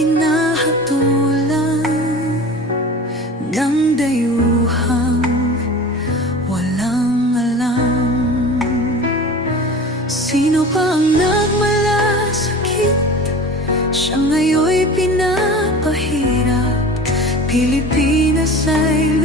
hinahatulan ng dayuhang walang alam. Sino pa ang nagmalasakit? Siya ngayon'y pinapahirap. Pilipinas ay